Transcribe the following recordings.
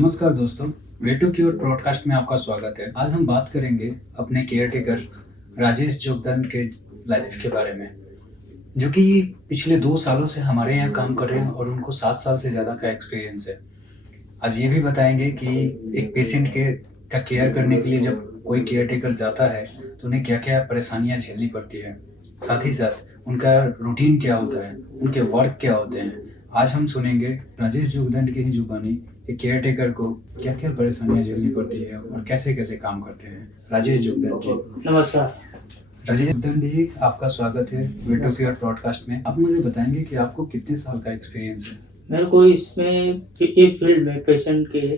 नमस्कार दोस्तों, वे to cure broadcast में आपका स्वागत है। आज हम बात करेंगे अपने केयरटेकर राजेश जोगदंड के लाइफ के बारे में, जो कि पिछले 2 सालों से हमारे यहाँ काम कर रहे हैं और उनको 7 साल से ज़्यादा का एक्सपीरियंस है। आज ये भी बताएंगे कि एक पेशेंट का केयर करने के लिए जब कोई केयरटेकर जाता है तो उन्हें क्या-क्या परेशानियाँ झेलनी पड़ती है। साथ ही साथ उनका रूटीन क्या होता है, उनके वर्क क्या होते हैं। आज हम सुनेंगे राजेश जोगदंड की ही जुबानी कि केयरटेकर को क्या-क्या परेशानियाँ झेलनी पड़ती है और कैसे-कैसे काम करते हैं। राजेश जोगदंड जी। नमस्कार। राजेश जोगदंड जी, आपका स्वागत है वे टू क्योर ब्रॉडकास्ट में। आप मुझे बताएंगे कि आपको कितने साल का एक्सपीरियंस है? मेरे को इसमें ये फील्ड में पेशेंट के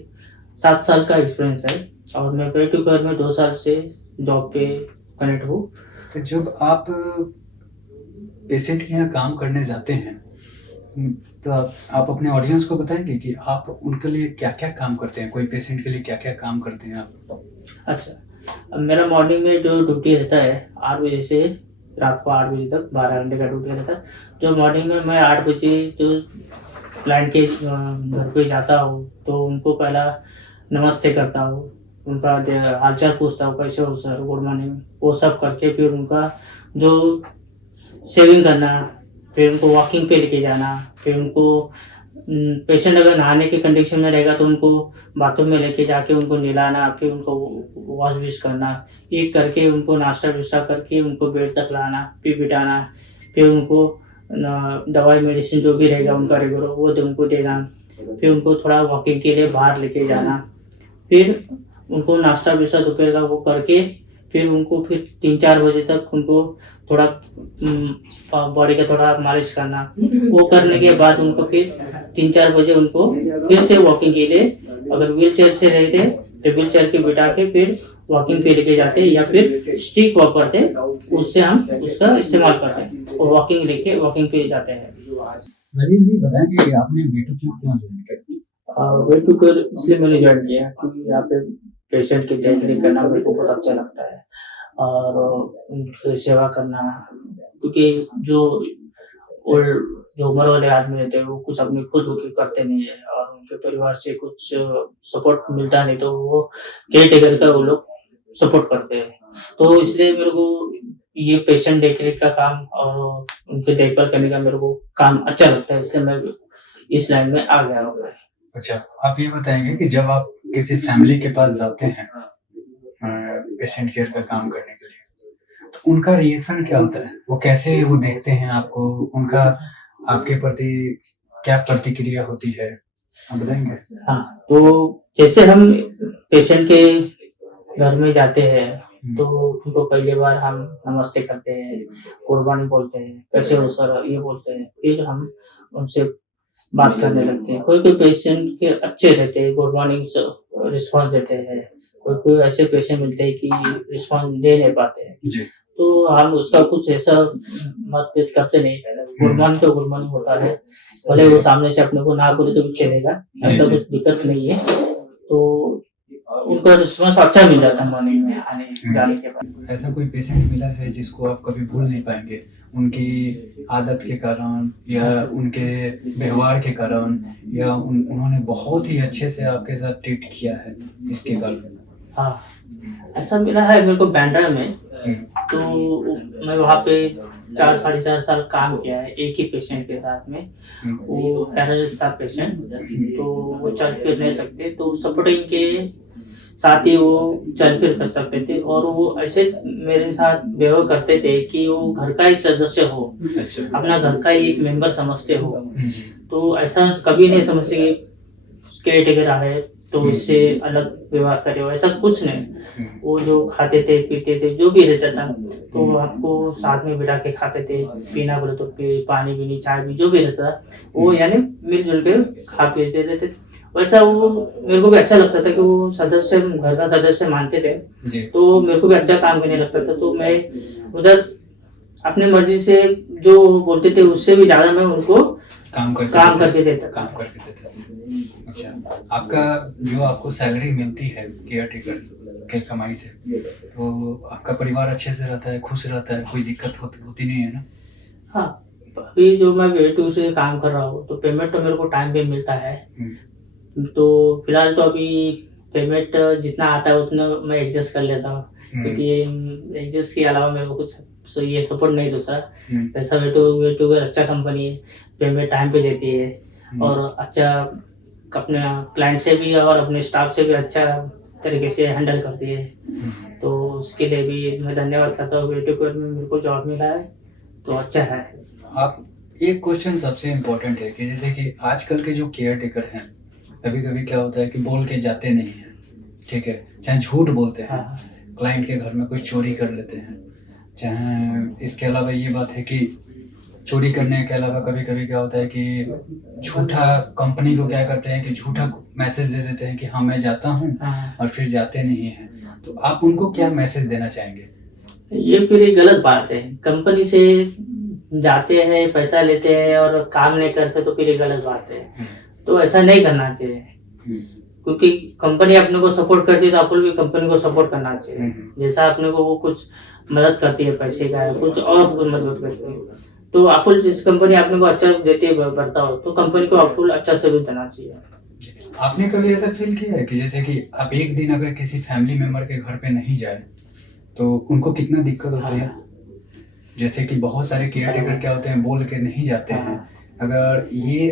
7 साल का एक्सपीरियंस है और मैं पे टू केयर में 2 साल से जॉब पे कनेक्ट हूँ। तो जब आप पेशेंट के यहाँ काम करने जाते हैं, तो आप अपने ऑडियंस को बताएंगे कि आप उनके लिए क्या-क्या काम करते हैं? कोई पेशेंट के लिए क्या-क्या काम करते हैं आप? अच्छा, अब मेरा मॉर्निंग में जो ड्यूटी रहता है 8 बजे से रात को 8 बजे तक 12 घंटे का ड्यूटी रहता है। जो मॉर्निंग में मैं 8 बजे जो क्लाइंट के घर पे जाता हूँ तो उनको पहला नमस्ते करता हूँ, उनका हालचाल पूछता हूँ, कैसे हो सर, गुड मॉर्निंग, वो सब करके फिर उनका जो शेविंग करना, फिर उनको वॉकिंग पे लेके जाना, फिर उनको पेशेंट अगर नहाने की कंडीशन में रहेगा तो उनको बाथरूम में लेके जाके उनको नहलाना, फिर उनको वॉश विश करना, ये करके उनको नाश्ता-वाश्ता करके उनको बेड तक लाना, फिर बिठाना, फिर उनको दवाई मेडिसिन जो भी रहेगा उनका रेगुलर वो उनको देना, फिर उनको थोड़ा वॉकिंग के लिए बाहर लेके जाना, फिर उनको नाश्ता-वाश्ता दोपहर का वो करके फिर उनको फिर 3-4 बजे तक उनको थोड़ा बॉडी का थोड़ा मालिश करना। वो करने के बाद उनको फिर 3-4 बजे उनको फिर से वॉकिंग के लिए, अगर व्हीलचेयर से रहते तो व्हीलचेयर के बिठा के फिर वॉकिंग पे लेके जाते या फिर स्टिक वॉक करते, उससे हम उसका इस्तेमाल करते हैं और वॉकिंग लेके वॉकिंग पे जाते हैं। राजेश जी, बताएंगे कि आपने वे टू क्योर क्यों ज्वाइन किया? वे टू केयर इसलिए मैंने ज्वाइन किया क्योंकि यहाँ पे पेशेंट की देखरेख करना मेरे को बहुत अच्छा लगता है और उनकी सेवा करना, क्योंकि जो उम्र वाले आदमी रहते हैं वो कुछ अपने खुद होके करते नहीं है और उनके परिवार से कुछ सपोर्ट मिलता नहीं, तो वो केयर टेकर का वो लोग सपोर्ट करते हैं। तो इसलिए मेरे को ये पेशेंट देखरेख का काम और उनकी देखभाल करने का मेरे को काम अच्छा लगता है, इसलिए मैं इस लाइन में आ गया हूँ। अच्छा, आप ये बताएंगे कि जब आप किसी फैमिली के पास जाते हैं पेशेंट केयर का काम करने के लिए, तो उनका रिएक्शन क्या होता है? वो कैसे वो देखते हैं आपको? उनका आपके प्रति क्या प्रतिक्रिया होती है? आप बताएंगे? हाँ, तो जैसे हम पेशेंट के घर में जाते हैं तो उनको पहली बार हम नमस्ते करते हैं, गुड मॉर्निंग बोलते हैं, कैसे हो सर, ये बोलते हैं, फिर हम उनसे बात करने लगते हैं। कोई-कोई पेशेंट के अच्छे रहते हैं, गुड मॉर्निंग सर रिस्पॉन्स देते हैं, कोई-कोई ऐसे पेशेंट मिलते हैं कि रिस्पॉन्स दे नहीं पाते हैं। जी। तो हम उसका कुछ ऐसा मतभेद करते नहीं, गुड मॉर्निंग तो गुड मॉर्निंग होता है, भले वो सामने से अपने को ना बोले तो भी चलेगा, ऐसा कुछ दिक्कत नहीं है। तो उनका रिस्पॉन्स अच्छा मिल जाता है मॉर्निंग में आने जाने के बाद। ऐसा कोई पेशेंट मिला है जिसको आप कभी भूल नहीं पाएंगे, उनकी आदत के कारण या उनके व्यवहार के कारण, या उन्होंने बहुत ही अच्छे से आपके साथ ट्रीट किया है इसके कारण? हाँ, ऐसा मिला है मेरे को बांद्रा में। तो मैं वहाँ पे 4 साढ़े 4 साल काम किया है एक ही पेशेंट के साथ में। वो पैरालिसिस था पेशेंट, तो वो चल फिर नहीं सकते, तो सपोर्टिंग के साथ ही वो चल फिर कर सकते थे और वो ऐसे मेरे साथ व्यवहार करते थे कि वो घर का ही सदस्य हो, अच्छा। अपना घर का ही एक मेंबर समझते हो। तो ऐसा कभी नहीं समझते कि केयर टेकर है तो इससे अलग व्यवहार करे, ऐसा कुछ नहीं। वो जो खाते थे पीते थे जो भी रहता था तो हमको साथ में बिठा के खाते थे, पीना बोले तो पानी भी नहीं, चाय भी जो भी रहता था वो यानी मिलजुल के खा पीते रहते थे। वैसा वो मेरे को भी अच्छा लगता था कि वो सदस्य घर का सदस्य मानते थे, तो मेरे को भी अच्छा काम करने लगता था। तो मैं उधर अपनी मर्जी से जो बोलते थे उससे भी ज्यादा मैं उनको काम करके देता। अच्छा, आपका जो आपको सैलरी मिलती है केयर टेकर के कमाई से, तो आपका परिवार अच्छे से रहता है, खुश रहता है, कोई दिक्कत होती नहीं है ना? हाँ, अभी जो मैं वे टू से काम कर रहा हूँ तो पेमेंट तो मेरे को टाइम पे मिलता है। तो फिलहाल तो अभी पेमेंट जितना आता है उतना मैं एडजस्ट कर लेता हूँ, क्योंकि एडजस्ट के अलावा मेरे को कुछ ये सपोर्ट नहीं दूसरा। पैसा वे टू अच्छा कंपनी है, पेमेंट टाइम पे देती है और अच्छा अपने क्लाइंट से भी और अपने स्टाफ से भी अच्छा तरीके से हैंडल करती है। तो उसके लिए भी मैं धन्यवाद करता हूँ, वे2क्योर में मेरे को जॉब मिला है तो अच्छा है। आप एक क्वेश्चन सबसे इम्पोर्टेंट है कि जैसे कि आजकल के जो केयर टेकर हैं, कभी कभी क्या होता है कि बोल के जाते नहीं हैं, ठीक है, चाहे झूठ बोलते हैं, हाँ, क्लाइंट के घर में कुछ चोरी कर लेते हैं, चाहे इसके अलावा ये बात है कि चोरी करने के अलावा कभी कभी क्या होता है कि झूठा कंपनी को क्या करते हैं कि झूठा मैसेज दे देते हैं कि हाँ मैं जाता हूँ, हाँ। और फिर जाते नहीं हैं। तो आप उनको क्या मैसेज देना चाहेंगे? ये फिर एक गलत बात है। कंपनी से जाते हैं, पैसा लेते हैं और काम नहीं करते तो फिर ये गलत बात है। तो ऐसा नहीं करना चाहिए, क्योंकि कंपनी अपने को सपोर्ट करती है तो अपन भी कंपनी को सपोर्ट करना चाहिए। जैसा अपने को वो कुछ मदद करती है पैसे का, कुछ और कुछ मदद करती है, तो अपन जिस कंपनी अपने को अच्छा देती है बर्ताव, तो कंपनी को अपन अच्छा सर्विस देना चाहिए। आपने कभी ऐसा फील किया है कि जैसे कि आप एक दिन अगर किसी फैमिली मेंबर के घर पे नहीं जाए तो उनको कितना दिक्कत होती है? जैसे कि बहुत सारे केयर टेकर क्या होते हैं, बोल के नहीं जाते हैं। अगर ये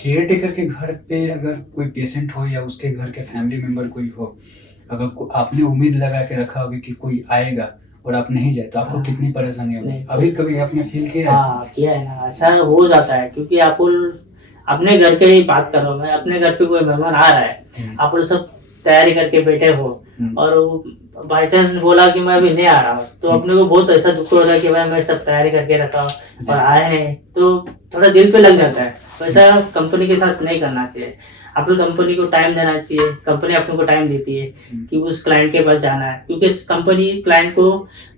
केयर टेकर के घर पे अगर कोई पेशेंट हो या उसके घर के फैमिली मेंबर कोई हो, अगर आपने उम्मीद लगा के रखा होगा कि कोई आएगा और आप नहीं जाए तो आपको कितनी परेशानी होगी? अभी कभी आपने फील किया है? हाँ, किया है ना, ऐसा हो जाता है। क्योंकि आप अपने घर के ही बात कर रहा हूँ मैं, अपने घर पे कोई मेहमान आ रहा है, आप सब तैयारी करके बैठे हो और बाई चांस बोला कि मैं अभी नहीं आ रहा हूँ, तो अपने को बहुत ऐसा दुख हो रहा है कि भाई मैं सब तैयारी करके रखा हूँ और आए नहीं, तो थोड़ा दिल पे लग जाता है। तो ऐसा कंपनी के साथ नहीं करना चाहिए। अपनी कंपनी को टाइम देना चाहिए, कंपनी अपने को टाइम देती है कि उस क्लाइंट के पास जाना है, क्योंकि कंपनी क्लाइंट को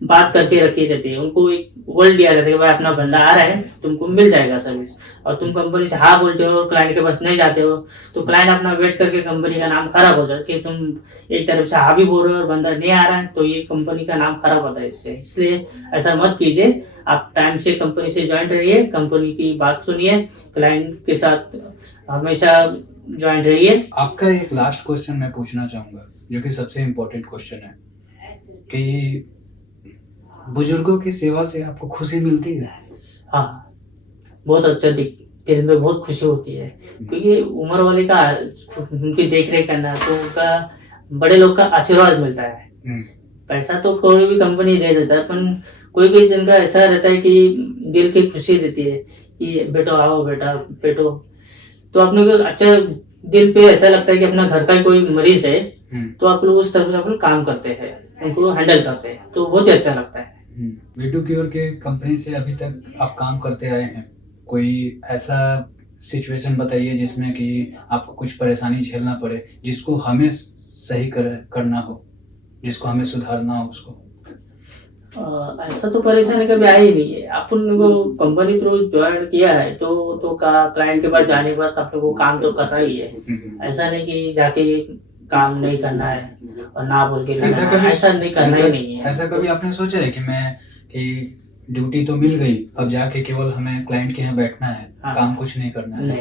बात करके रखी रहती है। उनको एक वर्ड दिया रहता है कि भाई अपना बंदा आ रहा है, तुमको मिल जाएगा सर्विस, और तुम कंपनी से हाँ बोलते हो और क्लाइंट के पास नहीं जाते हो तो क्लाइंट अपना वेट करके कंपनी का नाम खराब हो जाता है कि तुम एक तरफ से हाँ भी बोल रहे हो और बंदा नहीं आ रहा है, तो ये कंपनी का नाम खराब होता है इससे। इसलिए ऐसा मत कीजिए, आप टाइम से कंपनी से ज्वाइन रहिए, कंपनी की बात सुनिए, क्लाइंट के साथ हमेशा ज्वाइन रहिए। आपका एक लास्ट क्वेश्चन मैं पूछना चाहूँगा, जो कि सबसे इम्पोर्टेंट क्वेश्चन है कि बुजुर्गों की सेवा से आपको खुशी मिलती है? हाँ, बहुत अच्छा दिल में बहुत खुशी होती है, क्योंकि उम्र वाले का उनकी देख रेख करना, तो उनका बड़े लोग का आशीर्वाद मिलता है। पैसा तो कोई भी कंपनी दे देता है, पर कोई कोई जन का ऐसा रहता है कि दिल की खुशी देती है कि बेटो आओ, बेटा बेटो, तो अपने को अच्छा दिल पे ऐसा लगता है कि अपना घर का कोई मरीज है, तो आप लोग उस तरह से अपन काम करते हैं, उनको हैंडल करते हैं, तो बहुत ही अच्छा लगता है। वे2क्योर के कंपनी से अभी तक आप काम करते आए हैं, कोई ऐसा सिचुएशन बताइए जिसमें कि आपको कुछ परेशानी झेलना पड़े, जिसको हमें सही करना हो, जिसको हमें सुधारना हो उसको? ऐसा तो परेशानी कभी आई नहीं है। अपन को कंपनी थ्रू ज्वाइन किया है तो क्लाइंट के पास जाने के बाद अपने को काम तो करना ही है। ऐसा नहीं कि जाके काम नहीं करना है और ना बोल के ऐसा नहीं करना ही नहीं है। ऐसा कभी आपने सोचा है कि ड्यूटी तो मिल गई, अब जाके केवल हमें क्लाइंट के यहाँ बैठना है, काम कुछ नहीं करना है? नहीं,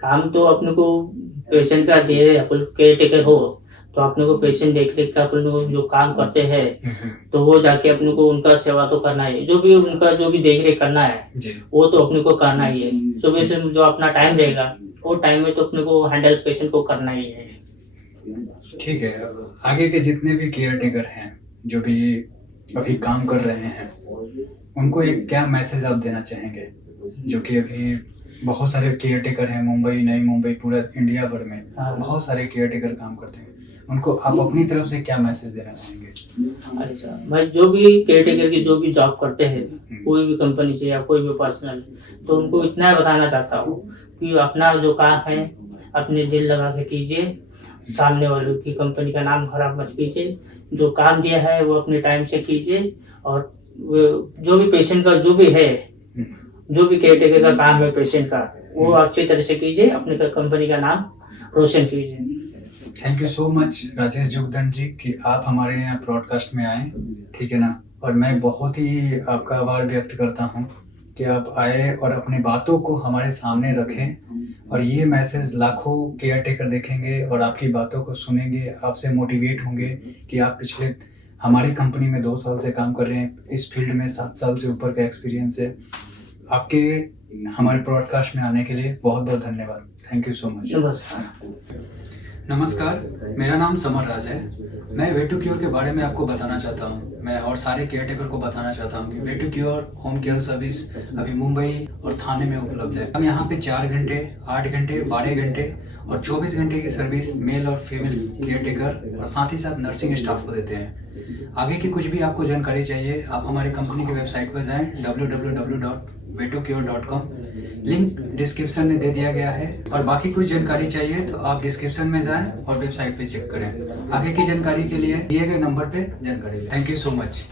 काम तो अपने को पेशेंट का दे रहे, अपन केयर टेकर हो तो अपने को पेशेंट देख रेख का अपने को जो काम करते हैं तो वो जाके अपने को उनका सेवा तो करना है, जो भी उनका जो भी देख रेख करना है वो तो अपने को करना ही है। सुबह से जो अपना टाइम रहेगा वो टाइम में तो अपने को हैंडल पेशेंट को करना ही है। ठीक है, आगे के जितने भी केयर टेकर हैं जो भी अभी काम कर रहे हैं, उनको एक क्या मैसेज आप देना चाहेंगे? जो कि अभी बहुत सारे केयर टेकर हैं, मुंबई, नई मुंबई, पूरा इंडिया भर में बहुत सारे केयर टेकर काम करते हैं, उनको आप अपनी तरफ से क्या मैसेज देना चाहेंगे? अच्छा, मैं जो भी केयर टेकर की जो भी जॉब करते हैं, कोई भी कंपनी से या कोई भी पर्सनल, तो उनको इतना बताना चाहता हूँ कि अपना जो काम है अपने दिल लगा के कीजिए, सामने वालों की कंपनी का नाम खराब मत कीजिए, जो काम दिया है वो अपने टाइम से कीजिए, और जो भी पेशेंट का जो भी है, जो भी केयर टेकर का काम है पेशेंट का, वो अच्छी तरह से कीजिए, अपने कंपनी का नाम रोशन कीजिए। Thank you so much Rajesh Jogdand ji कि आप हमारे यहाँ ब्रॉडकास्ट में आए, ठीक है ना, और मैं बहुत ही आपका आभार व्यक्त करता हूँ कि आप आए और अपनी बातों को हमारे सामने रखें और ये मैसेज लाखों केयर टेकर देखेंगे और आपकी बातों को सुनेंगे, आपसे मोटिवेट होंगे कि आप पिछले हमारी कंपनी में 2 साल से काम कर रहे हैं, इस फील्ड में 7 साल से ऊपर का एक्सपीरियंस है। आपके हमारे ब्रॉडकास्ट में आने के लिए बहुत बहुत धन्यवाद। Thank you so much. नमस्कार। नमस्कार, मेरा नाम समर राज है। मैं वे टू क्योर के बारे में आपको बताना चाहता हूँ। मैं और सारे केयर टेकर को बताना चाहता हूँ कि way to cure home care service अभी मुंबई और थाने में उपलब्ध है। हम यहाँ पे 4 घंटे, 8 घंटे, 12 घंटे और 24 घंटे की सर्विस मेल और फीमेल केयर टेकर और साथ ही साथ नर्सिंग स्टाफ को देते हैं। आगे की कुछ भी आपको जानकारी चाहिए, आप हमारी कंपनी की वेबसाइट पर जाएं www.vetocure.com। लिंक डिस्क्रिप्शन में दे दिया गया है और बाकी कुछ जानकारी चाहिए तो आप डिस्क्रिप्शन में जाएं और वेबसाइट पे चेक करें। आगे की जानकारी के लिए दिए गए नंबर पे जानकारी लें। Thank you so much.